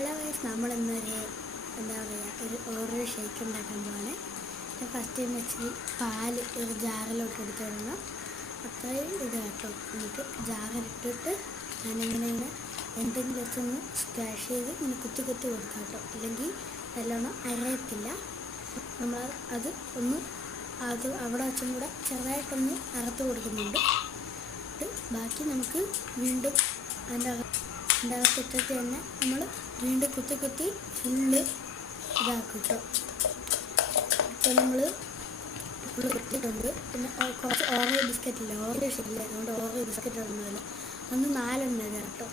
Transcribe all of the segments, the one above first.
Hello guys, നമ്മളിന്നൊരു എന്താ പറയുക ഒരു ഓറിയോ ഷേക്ക് ഉണ്ടാക്കാൻ പോവാണ്. ഫസ്റ്റ് വെച്ച് പാല് ഒരു ജാറിലോട്ട് എടുത്ത് വിടണം. അത്രയും കേട്ടോ. എന്നിട്ട് ജാറിലിട്ടിട്ട് ഞാനിങ്ങനെ എന്തെങ്കിലും വെച്ചൊന്ന് സ്ക്വാഷ് ചെയ്ത് ഇങ്ങനെ കുത്തി കൊടുക്കാം കേട്ടോ. ഇല്ലെങ്കിൽ നല്ലോണം അരയത്തില്ല. നമ്മൾ അത് അവിടെ വെച്ചും കൂടെ ചെറുതായിട്ടൊന്ന് അറുത്ത് കൊടുക്കുന്നുണ്ട്. ബാക്കി നമുക്ക് വീണ്ടും അതിൻ്റെ അകത്തിട്ടിട്ട് തന്നെ നമ്മൾ വീണ്ടും കുത്തി ഫുള്ള് ഇതാക്കും കേട്ടോ. ഇപ്പോൾ നമ്മൾ ഫുള്ള് കുത്തിയിട്ടുണ്ട്. പിന്നെ കുറച്ച് ഓറിയോ ബിസ്ക്കറ്റില്ല, ഓറിയോ ഷേക്കില്ല, അതുകൊണ്ട് ഓറിയോ ബിസ്ക്കറ്റ് ഇടുന്നില്ല. ഒന്ന് 4 ഇടാം കേട്ടോ.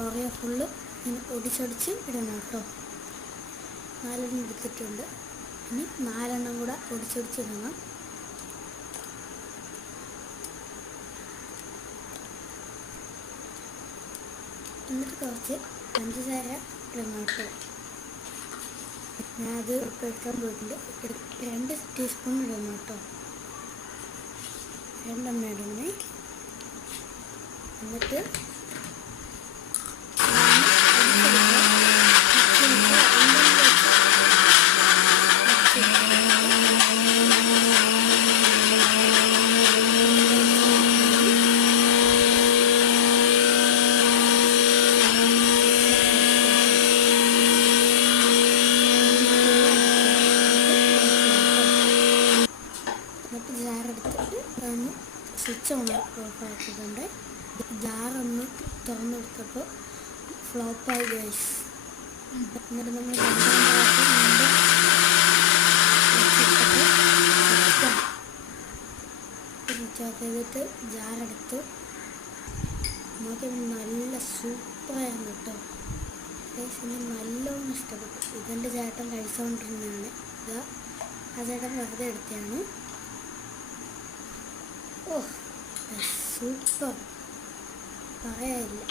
ഓറിയോ ഫുള്ള് ഇങ്ങനെ ഒടിച്ചൊടിച്ച് ഇടണം കേട്ടോ. 4 എടുത്തിട്ടുണ്ട്. ഇനി 4 കൂടെ ഒടിച്ചൊടിച്ചിടണം. എന്നിട്ട് കുറച്ച് പഞ്ചസാര ഇടണം കേട്ടോ. ഞാനത് ഇപ്പോൾ എടുക്കാൻ പോയിട്ടുണ്ട്. 2 ടീസ്പൂൺ ഇടണം കേട്ടോ. 2 ഇടണേ. എന്നിട്ട് ജാറെടുത്തിട്ട് ഒന്ന് സ്വിച്ച് ഓഫാക്കിയിട്ടുണ്ട്. ജാറൊന്ന് തുറന്നെടുത്തപ്പോൾ ഫ്ലോപ്പായി ഗൈസ്. എന്നിട്ട് നമ്മൾ സ്വിച്ച് ഓഫ് ചെയ്തിട്ട് ജാറെടുത്ത് നോക്കിയപ്പോൾ നല്ല സൂപ്പറായിരുന്നു കേട്ടോ. ഗൈസ്, എനിക്ക് നല്ലോണം ഇഷ്ടപ്പെട്ടു. ഇതെൻ്റെ ചേട്ടൻ കഴിച്ചുകൊണ്ടിരുന്നതാണ്. ആ ചേട്ടൻ വെറുതെ എടുത്തതാണ്. ഓ സൂപ്പർ, പറയാനില്ല.